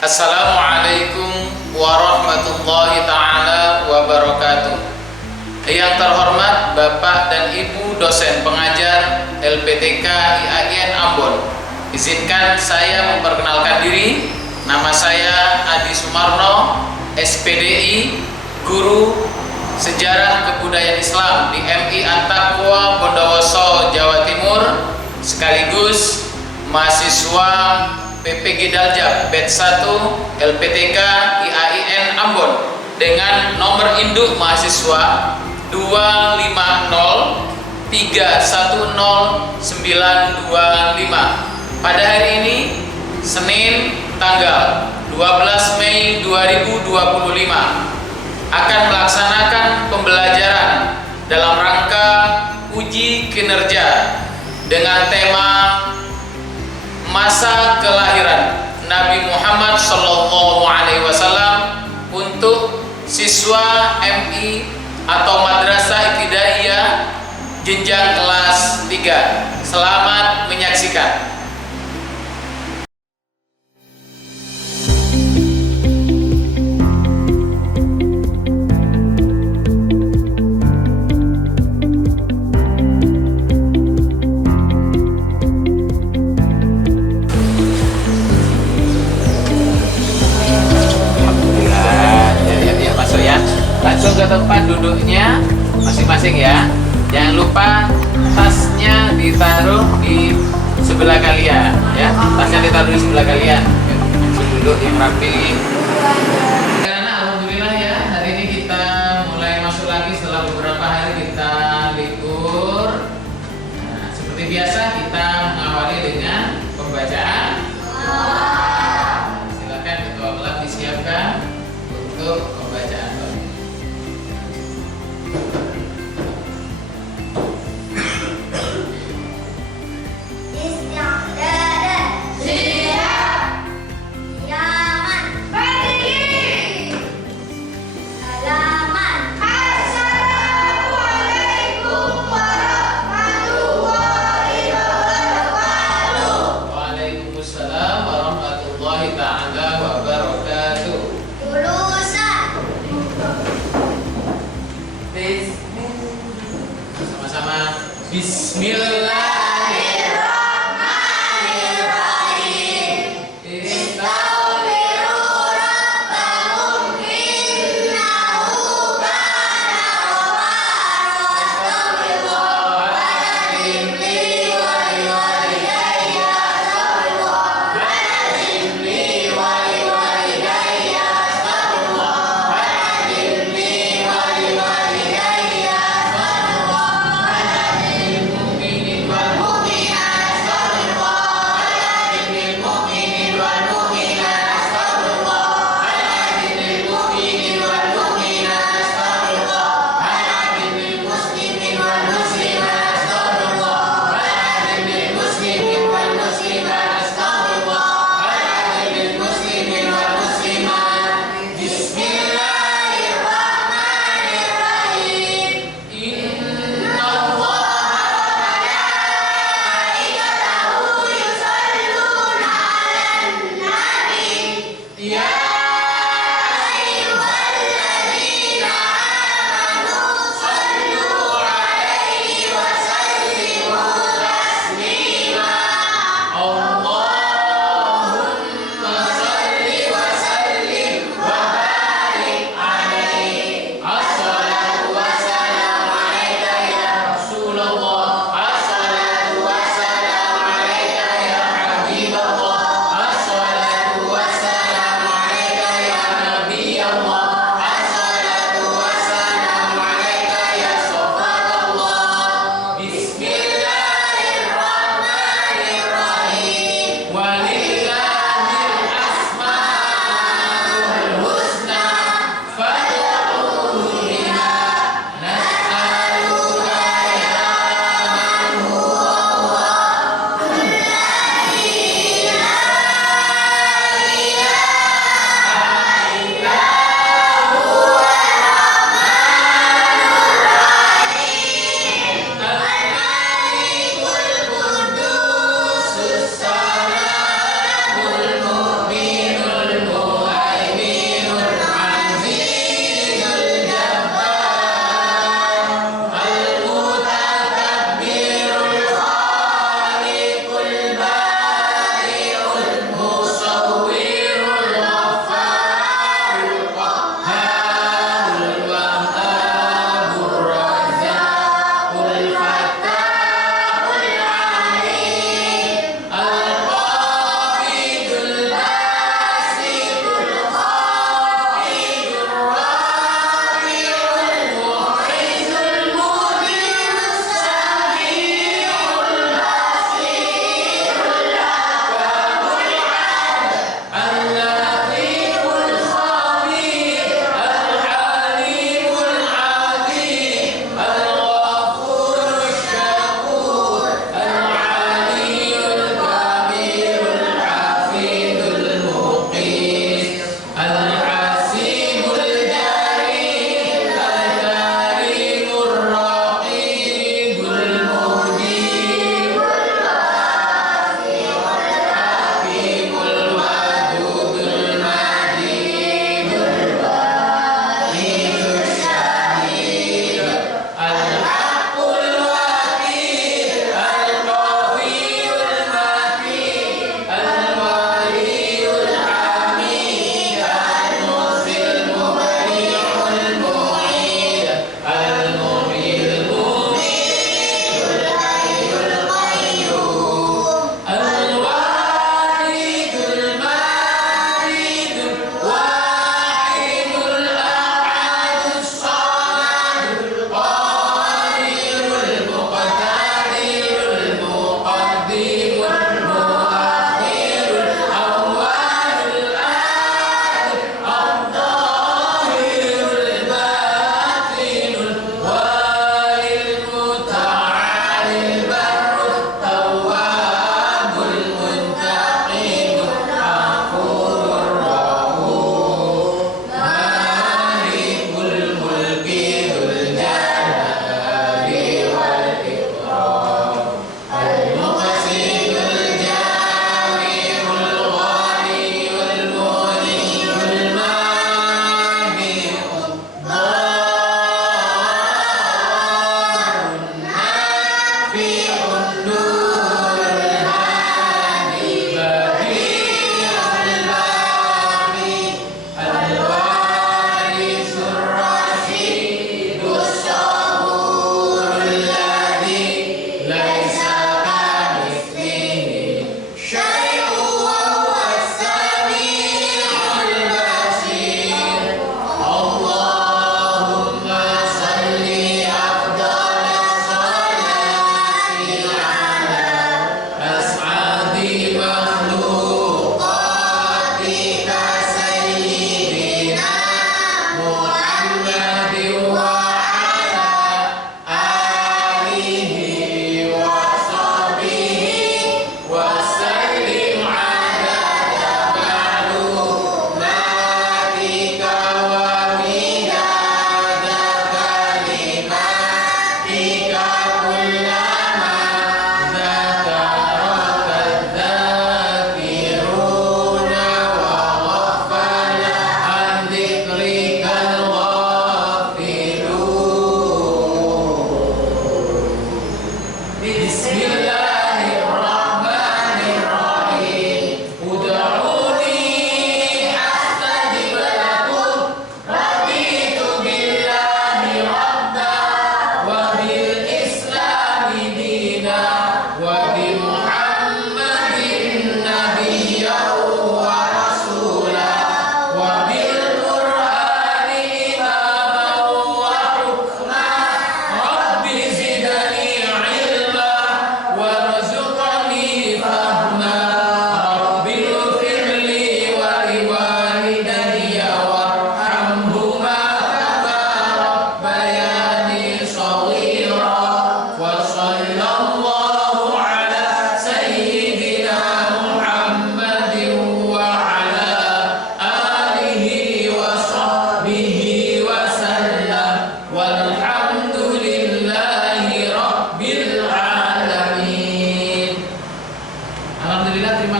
Assalamualaikum warahmatullahi ta'ala wabarakatuh. Yang terhormat Bapak dan Ibu dosen pengajar LPTK IAIN Ambon, izinkan saya memperkenalkan diri. Nama saya Adi Sumarno, SPDI, Guru Sejarah Kebudayaan Islam di MI An-Taqwa Bondowoso, Jawa Timur, sekaligus mahasiswa PPG Daljab Batch 1 LPTK IAIN Ambon dengan nomor induk mahasiswa 250310925. Pada hari ini Senin tanggal 12 Mei 2025 akan melaksanakan pembelajaran dalam rangka uji kinerja dengan tema masa kelahiran Nabi Muhammad SAW untuk siswa MI atau Madrasah Ibtidaiyah jenjang kelas 3. Selamat menyaksikan. Langsung ke tempat duduknya masing-masing ya. Jangan lupa tasnya ditaruh di sebelah kalian ya. Tasnya ditaruh di sebelah kalian. Duduk yang rapi. Karena alhamdulillah ya, hari ini kita mulai masuk lagi setelah beberapa hari kita libur. Nah, seperti biasa kita mengawali dengan pembacaan. Silakan ketua kelas disiapkan untuk pembacaan. Bismillahirrahmanirrahim. Istaghfiru rabbakum innahu kana ghaffara. Astaghfirullah wa liwalidayya astaghfirullah. Alimni wa liwalidayya astaghfirullah. Alimni wa liwalidayya astaghfirullah.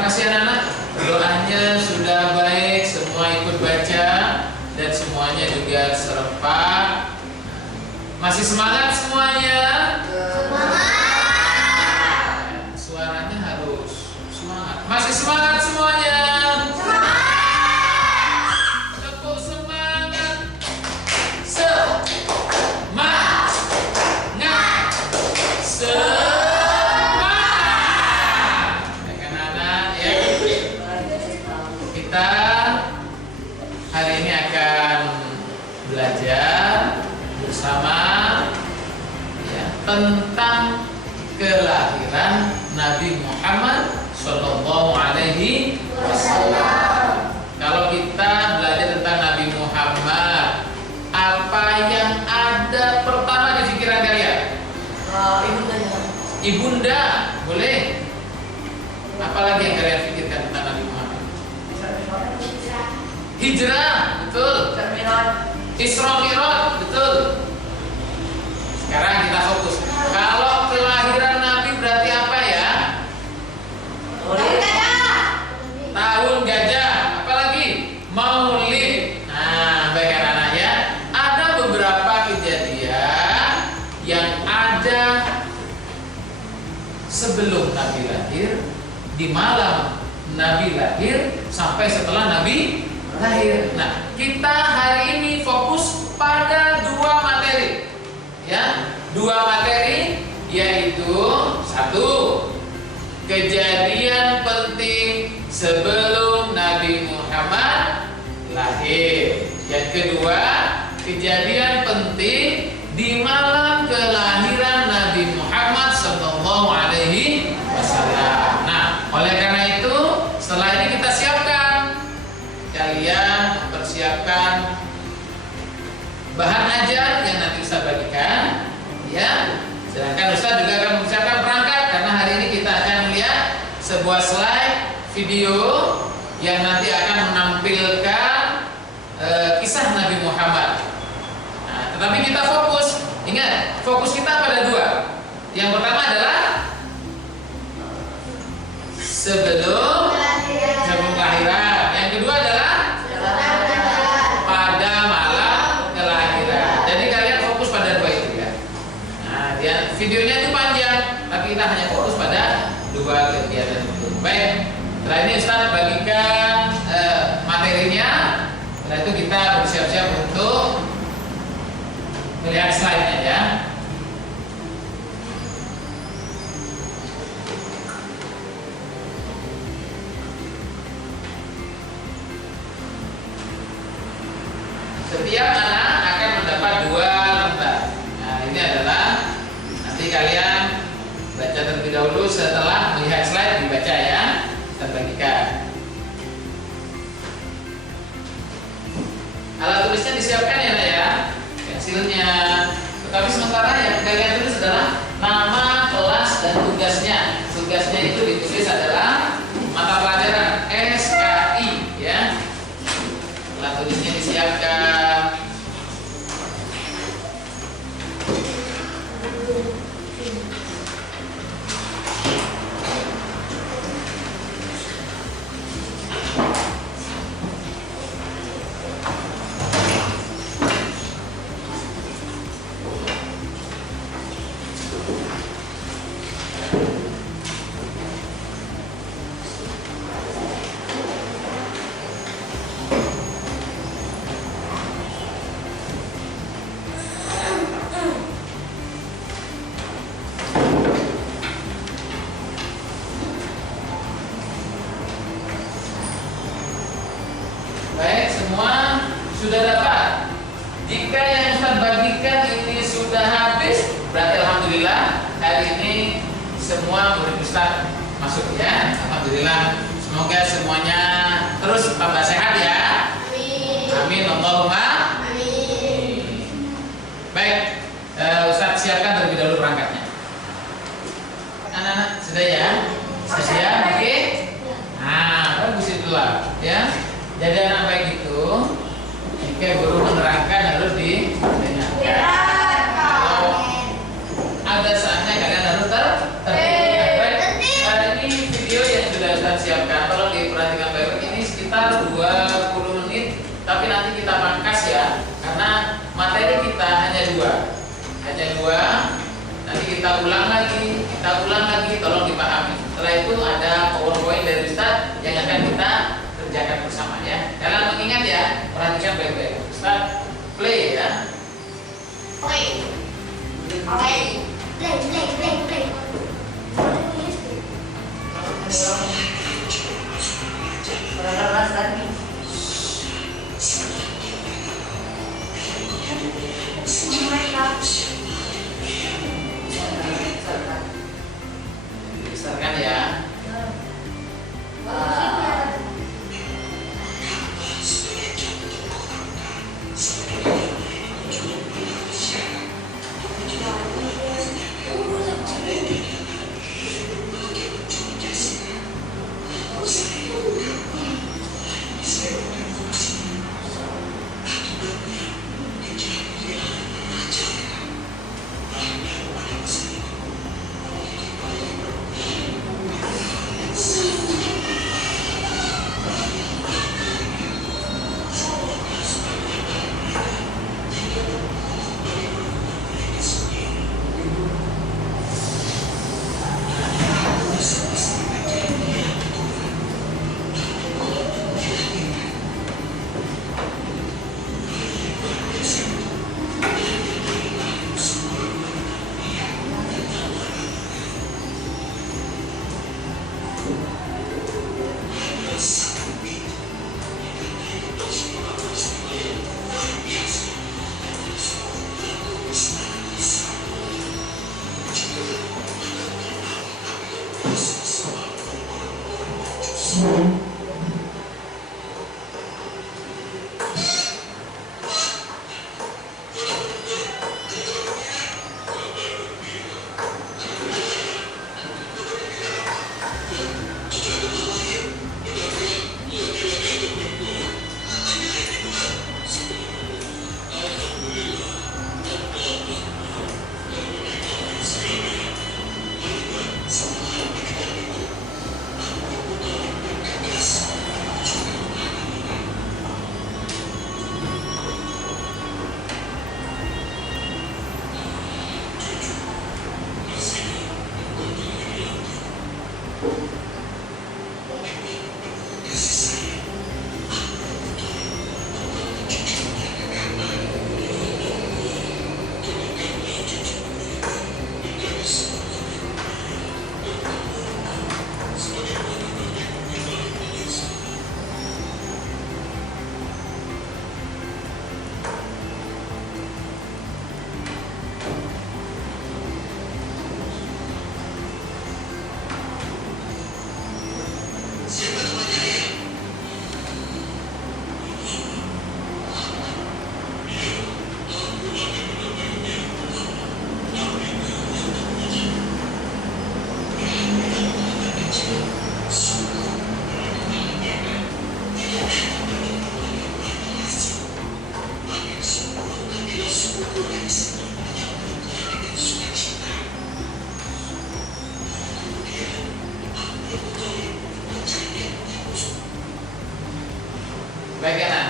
terima kasih anak-anak. Doanya sudah baik, semua ikut baca dan semuanya juga serempak. Masih semangat semuanya? Semangat. Suaranya harus semangat. Masih semangat semuanya? Tepuk semangat. Semangat. Semangat. Baik anak-anak ya. Kita hari ini akan belajar bersama ya, tentang kelahiran Nabi Muhammad Sallallahu Alaihi Wasallam. Kalau kita belajar tentang Nabi Muhammad, apa yang ada pertama di pikiran kalian? Ibundanya. Ibunda, boleh? Apalagi yang kalian pikirkan tentang Nabi Muhammad? Hijrah, betul. Isra Mi'raj, betul. Sekarang kita fokus. Kalau kelahiran Nabi berarti apa ya? Tahun gajah. Apalagi? Maulid. Nah, baik anak-anak ya. Ada beberapa kejadian yang ada sebelum Nabi lahir, di malam Nabi lahir, sampai setelah Nabi lahir. Nah, kita hari ini fokus pada dua materi, ya, dua materi, yaitu satu, kejadian penting sebelum Nabi Muhammad lahir. Yang kedua, kejadian penting di malam kelahiran Nabi Muhammad Sallallahu Alaihi Wasallam. Nah, oleh karena itu, setelah ini kita siapkan. Kalian mempersiapkan bahan ajar yang nanti Ustaz bagikan, ya. Sedangkan Ustaz juga akan mempersiapkan perangkat karena hari ini kita akan melihat sebuah slide video yang nanti akan menampilkan kisah Nabi Muhammad. Nah, tetapi kita fokus, ingat, fokus kita pada dua. Yang pertama adalah sebelum kelahiran. Yang kedua adalah pada malam kelahiran. Jadi kalian fokus pada dua itu ya. Nah, videonya itu panjang, tapi kita hanya fokus pada dua kegiatan itu. Baik, setelah ini Ustaz bagikan materinya. Setelah itu kita bersiap-siap untuk melihat slide-nya ya. Setiap anak akan mendapat dua lembar. Nah, ini adalah nanti kalian baca terlebih dahulu, setelah melihat slide dibaca ya. Kita bagikan. Alat tulisnya disiapkan ya, Nak ya. Pensilnya. Tetapi sementara yang kalian tulis adalah nama, kelas, dan tugasnya. Tugasnya itu ditulis adalah mata pelajaran SKI ya. Alat tulisnya disiapkan. Baik, semua sudah dapat. Jika yang Ustaz bagikan ini sudah habis, berarti alhamdulillah hari ini semua murid Ustaz masuk ya. Alhamdulillah. Semoga semuanya terus tambah sehat ya. Amin. Amin. Allahumma amin. Baik, Ustaz siapkan terlebih dahulu perangkatnya. Anak-anak sudah ya? Sudah siap? Oke. Nah, bagus itulah ya. Jadi anak baik itu, jika guru menerangkan harus didengarkan. Kalau ada saatnya kalian harus tertib. Baik, ini video yang sudah Ustaz siapkan. ya, kalau diperhatikan baik-baik ini sekitar 20 menit, tapi nanti kita pangkas ya, karena materi kita hanya dua. Nanti kita ulang lagi, tolong dipahami. Setelah itu ada PowerPoint dari Ustaz yang akan kita kerjakan bersama ya. Kalian mengingat ya, perhatikan baik-baik. Ustaz, play ya. Play. Keras tadi. Besarkan ya. Baik anak,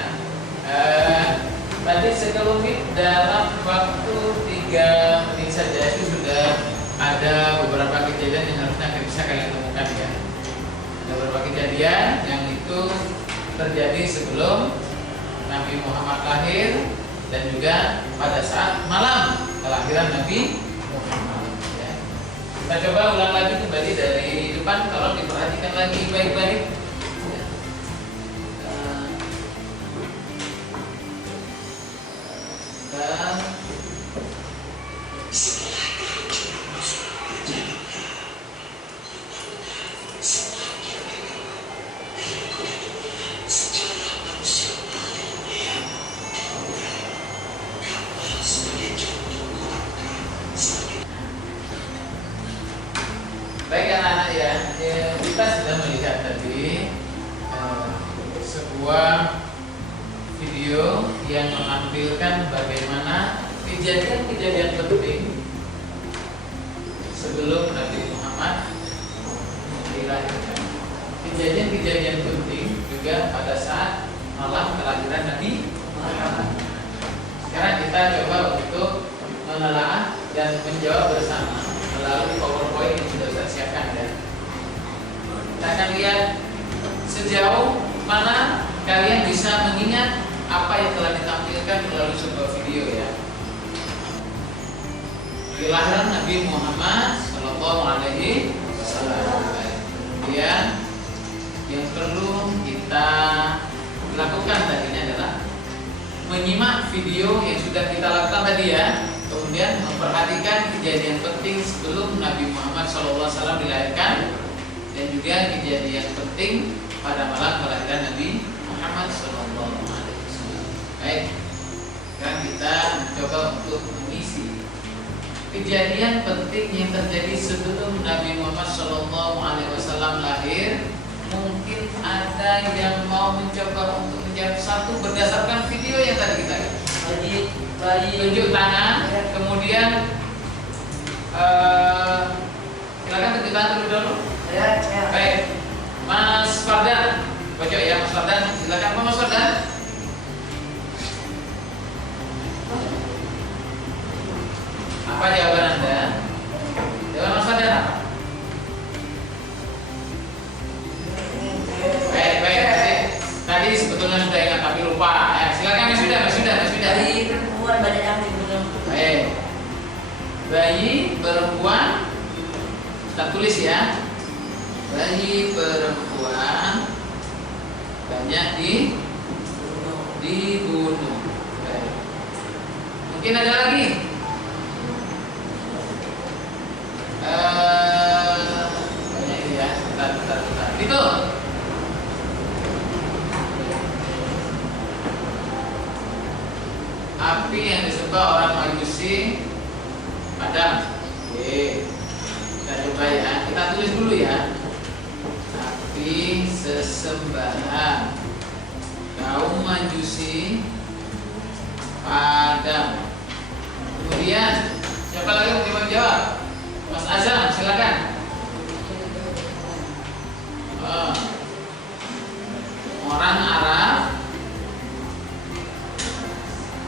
tadi sekelumit dalam waktu 3 menit saja itu sudah ada beberapa kejadian yang harusnya bisa kalian temukan ya. Ada beberapa kejadian yang itu terjadi sebelum Nabi Muhammad lahir dan juga pada saat malam kelahiran Nabi Muhammad ya. Kita coba ulang lagi kembali dari depan, tolong diperhatikan lagi baik-baik. Baik anak-anak ya, kita sudah melihat tadi sebuah video yang menampilkan bagaimana kejadian-kejadian penting sebelum Nabi Muhammad dilahirkan. kejadian-kejadian penting juga pada saat malam kelahiran Nabi Muhammad. Sekarang kita coba untuk menelaah dan menjawab bersama melalui PowerPoint yang sudah saya siapkan ya. Kita akan lihat sejauh mana kalian bisa mengingat apa yang telah ditampilkan melalui sebuah video ya. Kelahiran Nabi Muhammad Sallallahu Alaihi Wasallam. Kemudian yang perlu kita lakukan tadinya adalah menyimak video yang sudah kita lakukan tadi ya. Kemudian memperhatikan kejadian penting sebelum Nabi Muhammad SAW dilahirkan dan juga kejadian penting pada malam kelahiran Nabi Muhammad SAW. Baik, sekarang kita mencoba untuk mengisi kejadian penting yang terjadi sebelum Nabi Muhammad SAW lahir. Mungkin ada yang mau mencoba untuk menjawab satu berdasarkan video yang tadi kita lihat. Tunjuk tangan, kemudian silakan tunjuk tangan terlebih dahulu. Baik, Mas Fardan, baca ya Mas Fardan, silakan Mas Fardan. Apa jawaban Anda? Jawaban Mas Fardan apa? Baik. Tadi sebetulnya sudah ingat tapi lupa. Silakan Mas Yuda. Dari perempuan banyak yang dibunuh. Baik. Bayi perempuan, kita tulis ya. Bayi perempuan banyak dibunuh. Baik. Mungkin ada lagi. Banyak ini ya. Bentar. Itu. Api yang disembah orang Majusi padam. Oke, kita coba ya. Kita tulis dulu ya. Api sesembahan kaum Majusi padam. Kemudian siapa lagi yang mau jawab? Mas Azam, silakan.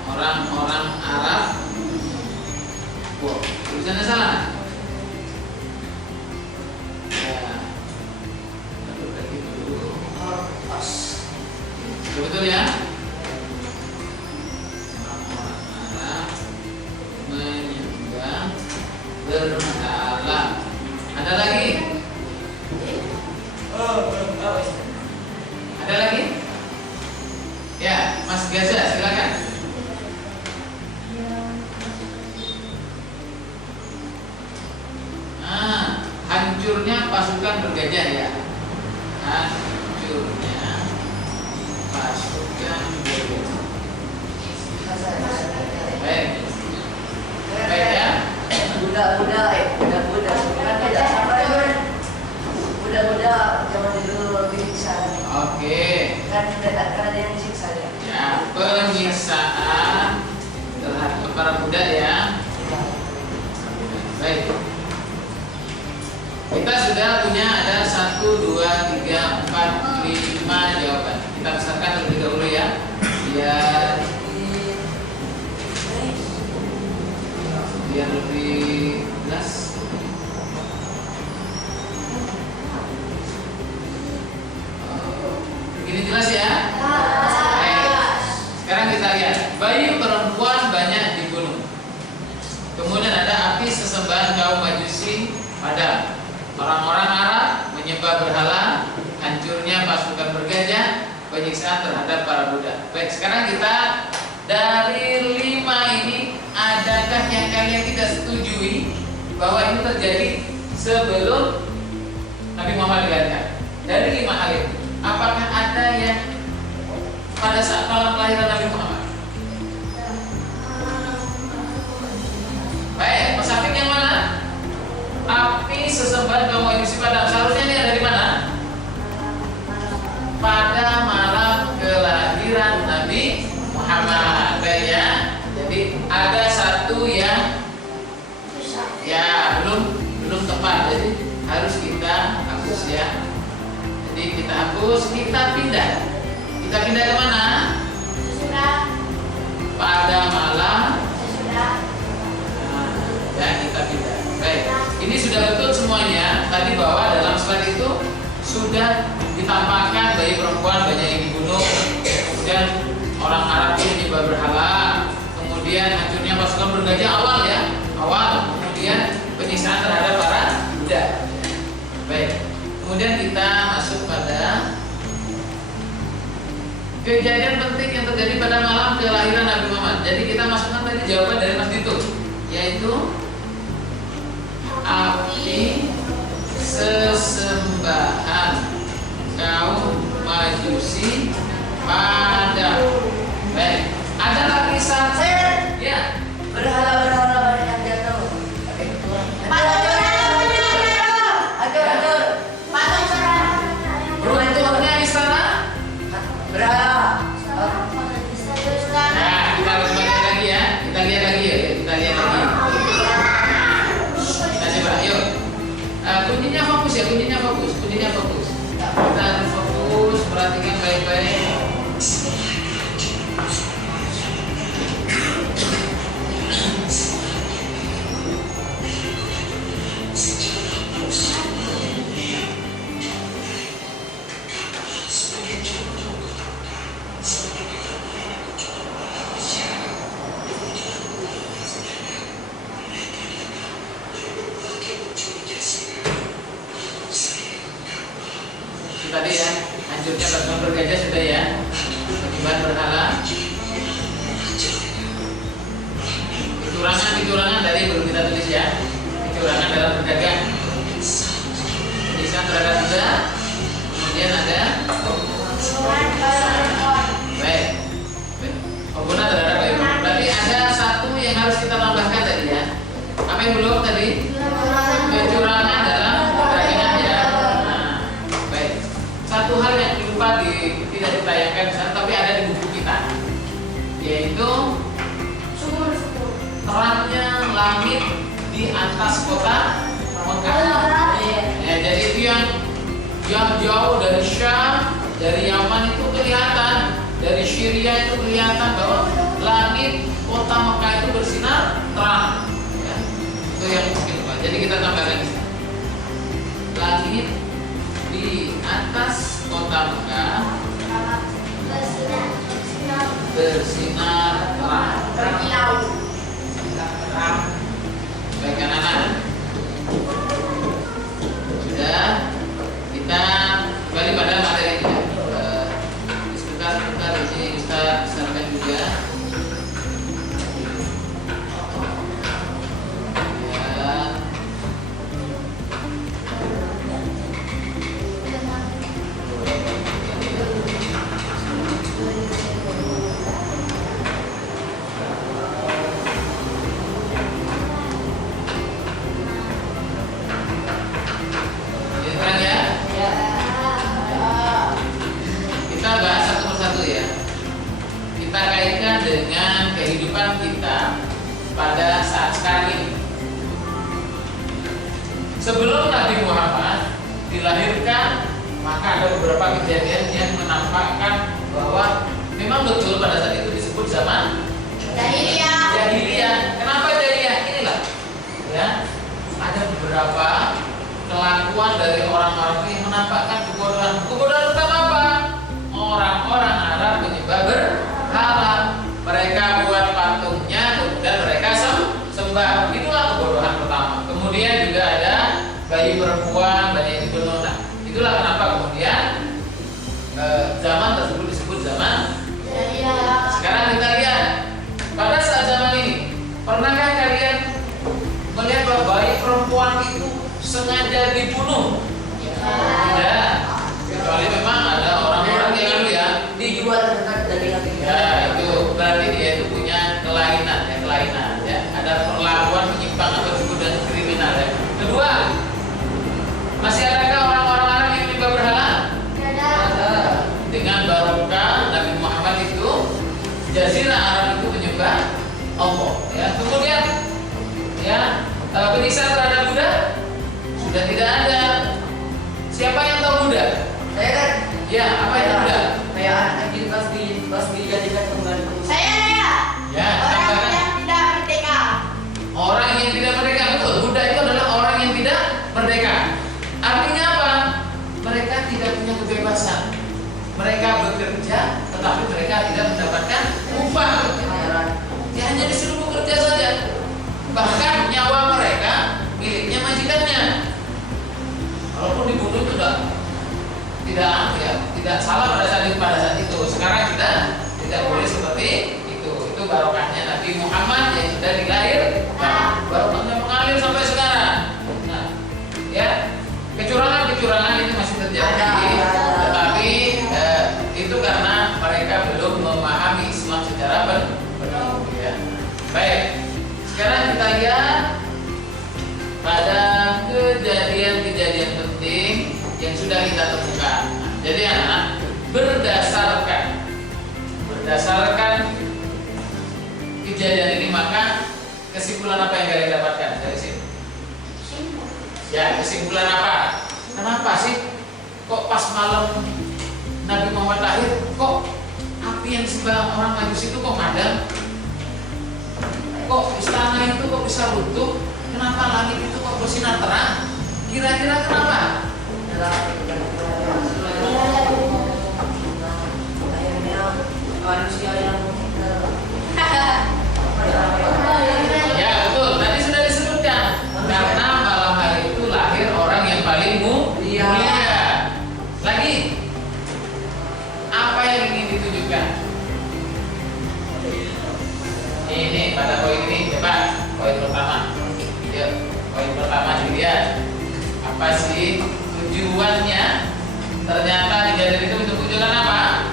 Orang-orang Arab. Wow, tulisannya salah. Ya. Betul ya? Orang-orang Arab menyembah berhala. Ada lagi? Ada lagi? Ya, Mas Gaza, silakan. Hancurnya pasukan bergajah ya. Hancurnya pasukan bergajah. Baik ya. Budak-budak zaman dulu lebih bisa. Oke. Kan ada yang siksa ya. Ya, penyiksaan terhadap para budak ya. Baik. Kita sudah punya ada 1, 2, 3, 4, 5 jawaban. Kita besarkan terlebih dahulu ya. Biar lebih jelas. Begini jelas ya. Sekarang kita lihat bayi perempuan banyak dibunuh. Kemudian ada api sesembahan kaum Majusi padam. Orang-orang Arab menyembah berhala, hancurnya pasukan bergajah, penyiksaan terhadap para budak. Baik, sekarang kita dari 5 ini, adakah yang kalian tidak setujui bahwa ini terjadi sebelum Nabi Muhammad dilahirkan? Dari 5 hal itu, apakah ada yang pada saat malam kelahiran Nabi Muhammad? Baik, Mas Afif yang mana? Api sesembahan kaum Majusi padam. Seharusnya ini ada di mana? Pada malam kelahiran Nabi Muhammad. Baik ya. Jadi ada satu yang ya belum tepat. Jadi harus kita hapus ya. Jadi kita hapus, kita pindah. Kita pindah ke mana? Sesudah. Pada malam. Sesudah. Ya, kita pindah. Baik, ini sudah betul semuanya. Tadi bahwa dalam slide itu sudah ditampakkan bayi perempuan banyak yang dibunuh, kemudian orang Arab itu menyembah berhala, kemudian hancurnya pasukan bergajah awal ya, kemudian penyiksaan terhadap para budak. Baik, kemudian kita masuk pada kejadian penting yang terjadi pada malam kelahiran Nabi Muhammad. Jadi kita masukkan tadi jawaban dari Mas Dito, yaitu api sesembahan kaum Majusi pada. Baik, ada lagi satu ya. Berhala-berhala banyak yang jatuh. Runtuhnya istana. Berhala. Nah, kita lihat lagi ya. Kita lihat lagi ya. Kita lihat lagi. Kita coba, yuk. Kuncinya fokus ya, kuncinya fokus. Kita harus fokus, perhatikan baik-baik. Tadi ya, hancurnya pasukan bergajah sudah ya, penyembahan berhala, kecurangan dari belum kita tulis ya, kecurangan dalam berdagang, penyiksaan terhadap budak, kemudian ada baik, pembunuhan terhadap bayi. Berarti ada satu yang harus kita tambahkan tadi ya. Apa yang belum tadi? Kecurangan dalam perdagangan ya. Satu hal yang lupa tidak ditayangkan di sana, tapi ada di buku kita, yaitu terangnya langit di atas kota Mekah. Ya, jadi itu yang jauh dari Syam, dari Yaman itu kelihatan, dari Syria itu kelihatan bahwa langit kota Mekah itu bersinar terang. Ya, itu yang mungkin lupa. Jadi kita tambahkan di sini. Langit di atas kota Mekah bersinar terang. Baik anak-anak, sudah kita kembali pada materi kita. Sebentar ini kita sarankan juga. Kita kaitkan dengan kehidupan kita pada saat sekarang ini. Sebelum Nabi Muhammad dilahirkan, maka ada beberapa kejadian yang menampakkan bahwa memang betul pada saat itu disebut zaman jahiliyah. Kenapa jahiliyah? Inilah ya, ada beberapa kelakuan dari orang-orang yang menampakkan kebodohan. Kebodohan pertama apa? Orang-orang Arab menyembah berhala. Mereka buat patungnya, kemudian mereka sembah. Itulah kebodohan pertama. Kemudian juga ada bayi perempuan banyak yang dibunuh. Nah, itulah kenapa kemudian zaman tersebut disebut zaman jahiliyah. Sekarang kita lihat pada saat zaman ini, pernahkah kalian melihat bahwa bayi perempuan itu sengaja dibunuh? Tidak. Kecuali memang ada orang-orang yang ya dijual dari ya, itu berarti dia itu punya kelainan ya, ada perlakuan menyimpang atau disebut dengan kriminal ya. Kedua, masih adakah orang-orang Arab yang menyembah berhala? Ada. Dengan barokah Nabi Muhammad itu, Jazirah Arab itu menyembah Allah ya. Kemudian ya, penyiksaan terhadap budak sudah tidak ada. Siapa yang tahu budak? Saya kan? Ya, apa itu budak? Kayak anak kecil pas dijadikan kembali ke Saya. Ya, Orang tambahkan. yang tidak merdeka. Orang yang tidak merdeka, betul. Budak itu adalah orang yang tidak merdeka. Artinya apa? Mereka tidak punya kebebasan. Mereka bekerja, tetapi mereka tidak mendapatkan upah. Dia hanya disuruh bekerja saja. Bahkan nyawa mereka miliknya majikannya. Walaupun dibunuh itu tidak salah pada saat itu. Sekarang sudah tidak boleh seperti itu. Itu barokahnya Nabi Muhammad yang sudah dilahir, barokahnya mengalir sampai sekarang. Nah, ya, kecurangan ini masih terjadi, tetapi itu karena mereka belum memahami Islam secara penuh. Ya. Baik, sekarang kita lihat pada kejadian-kejadian penting yang sudah kita temukan. Jadi anak, berdasarkan kejadian ini, maka kesimpulan apa yang kalian dapatkan dari sini? Ya, kesimpulan apa? Kenapa sih kok pas malam Nabi Muhammad lahir, kok api yang disembah orang Majus itu kok padam? Kok istana itu kok bisa runtuh? Kenapa langit itu kok bersinar terang? Kira-kira kenapa? Manusia yang Ya betul, tadi sudah disebutkan. Karena malam hari itu lahir orang yang paling mulia. Lagi, apa yang ingin ditunjukkan? Ini pada poin ini, coba poin pertama. Yuk, poin pertama dilihat. Apa sih tujuannya? Ternyata kejadian itu untuk tujuan apa?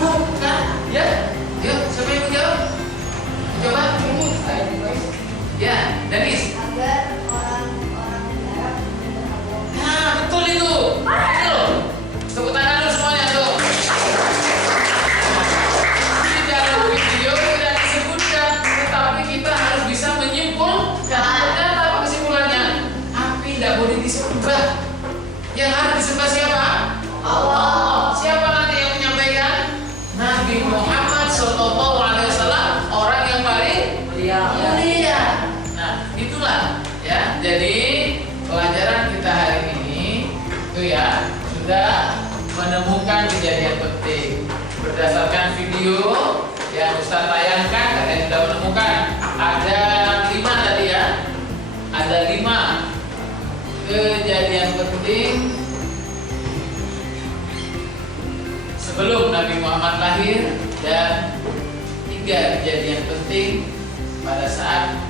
Bukan, ya. Yuk, siapa yang menjawab? Coba. Ya, Denis. Agar orang-orang Arab beragama. Nah, betul itu. Betul. Tepuk tangan dulu semuanya tuh. Di dalam video tidak disebutkan, tetapi kita harus bisa menyimpulkan. Ternyata apa kesimpulannya? Api tidak boleh disembah. Yang harus disembah siapa? Allah. Siapa nanti yang menyampaikan? Nabi Muhammad SAW, orang yang paling mulia. Nah, itulah ya. Jadi pelajaran kita hari ini itu ya sudah menemukan kejadian penting berdasarkan video yang Ustaz tayangkan. Kalian sudah menemukan ada 5 tadi ya. Ada 5 kejadian penting sebelum Nabi Muhammad lahir dan 3 kejadian penting pada saat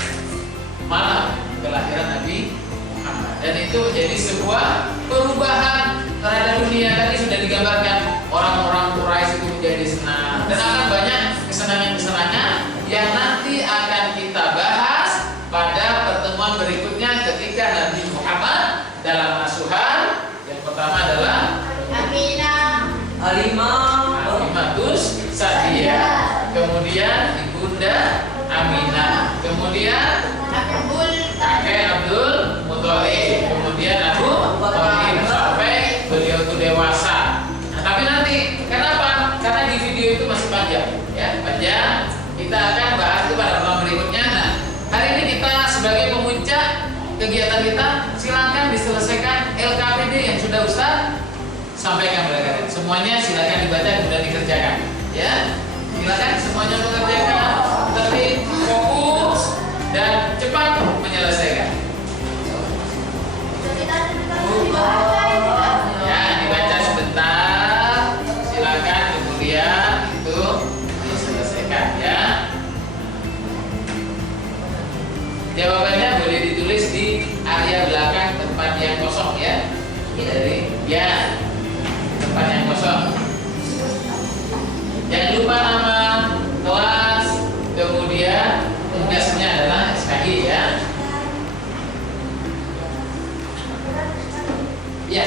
malam kelahiran Nabi Muhammad. Dan itu jadi sebuah perubahan terhadap dunia. Tadi sudah digambarkan orang-orang Quraisy itu menjadi senang, dan akan banyak kesenangan-kesenangan yang nanti akan kita bahas pada pertemuan berikutnya ketika Nabi Muhammad dalam asuhan. Yang pertama adalah Aminah. Alimatus Sa'diyah, kemudian Ibunda Aminah, kemudian kakek Abdul Muthalib, kemudian Abu Thalib sampai beliau itu dewasa. Nah, tapi nanti kenapa? Karena di video itu masih panjang, ya panjang. Kita akan bahas itu pada pertemuan berikutnya. Nah, hari ini kita sebagai pemuncak kegiatan kita, silakan diselesaikan LKPD yang sudah Ustaz sampaikan kepada kalian. Semuanya silakan dibaca kemudian dikerjakan. Ya, silakan semuanya mengerjakan, tertib, fokus, dan cepat menyelesaikan. Ya, dibaca sebentar. Silakan kemudian itu diselesaikan ya. Jawabannya boleh ditulis di area belakang tempat yang kosong ya. Jadi ya, tempat yang kosong. Jangan lupa nama kelas, kemudian tugasnya adalah SKI ya. Ya.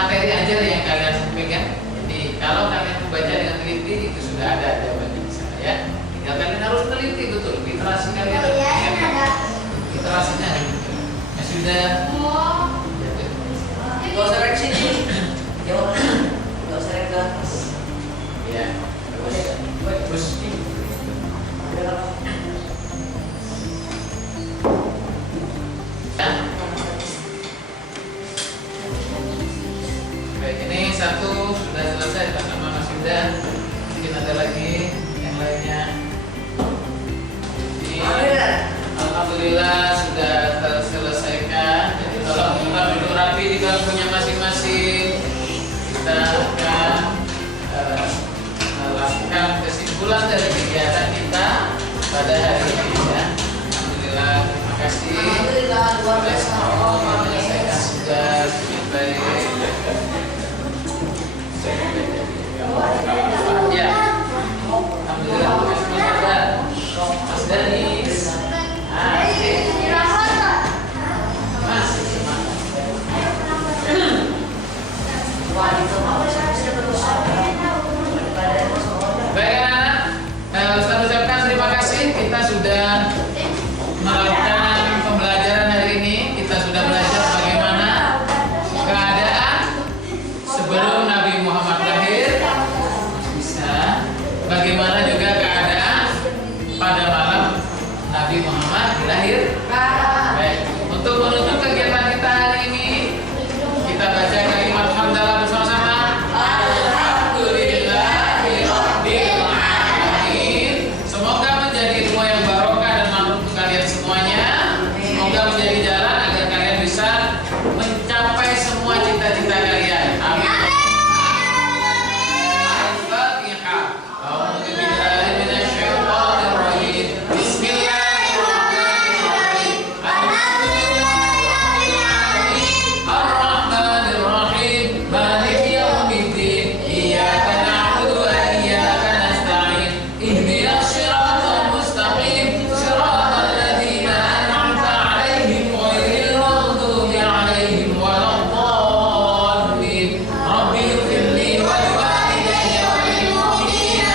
materi aja yang kalian pegang. Jadi kalau kalian membaca dengan teliti itu sudah ada jawabannya di sana ya. Tinggal kalian harus teliti betul literasi kalian. Oh iya, ini ada. Literasinya ya sudah. Gak usah rek sini. Jawab. Gak usah rek ke atas. Ya. Terus. Baik, ini satu sudah selesai sama Mas Yuda. Mungkin ada lagi yang lainnya. Ini, alhamdulillah sudah terselesaikan. Jadi tolong kita duduk rapi di bangkunya masing-masing. Kita akan melakukan kesimpulan dari kegiatan kita pada hari ini ya. Alhamdulillah, terima kasih. Alhamdulillah, luar biasa. Menyelesaikan sudah dengan baik. Ya, alhamdulillah. Mas Danis, masih semangat. Wah, itu mau sudah berusaha. Baik anak-anak, Ustaz ucapkan terima kasih. Kita sudah melakukan pembelajaran hari ini. Kita sudah belajar bagaimana keadaan sebelum Nabi Muhammad lahir, bisa. Bagaimana juga keadaan pada malam Nabi Muhammad lahir. Baik, untuk menutup kegiatan kita hari ini, kita baca kalimat hamdalah bersama-sama. Semoga menjadi ilmu yang barokah dan manfaat untuk kalian semuanya. Semoga menjadi jalan agar kalian bisa mencapai semua cita-cita kalian. Amin. Al-Fatihah. A'udzubillahi minasyaitonir rajim. Bismillahirrahmanirrahim. Ar-Rahmanir Rahim. Maliki yaumiddin. Iyyaka na'budu wa iyyaka nasta'in. Ihdinas siratal mustaqim. Siratal ladzina an'amta 'alaihim ghairil maghdubi 'alaihim waladdallin. Rabbi ighfirli wa liwalidayya wa lil mu'minina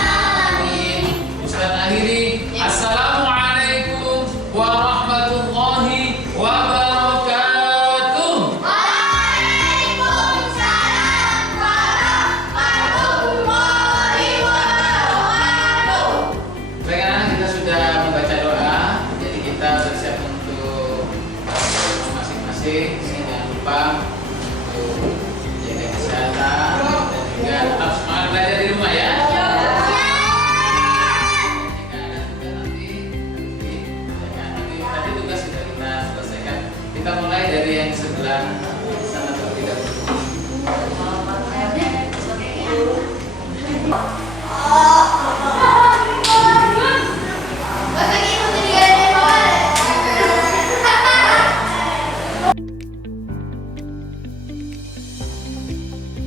amin. Ustaz akhiri, assalamualaikum warahmatullahi wabarakatuh. Waalaikumsalam warahmatullahi wabarakatuh. Baik anak, kita sudah membaca doa. Jadi kita bersiap untuk masing-masing. Jangan lupa untuk jaga kesehatan dan juga tetap semangat belajar di rumah ya. Jika ada tugas nanti dikerjakan. Tadi tugas sudah kita selesaikan. Kita mulai dari yang sebelah sana terlebih dahulu. Selamat hari.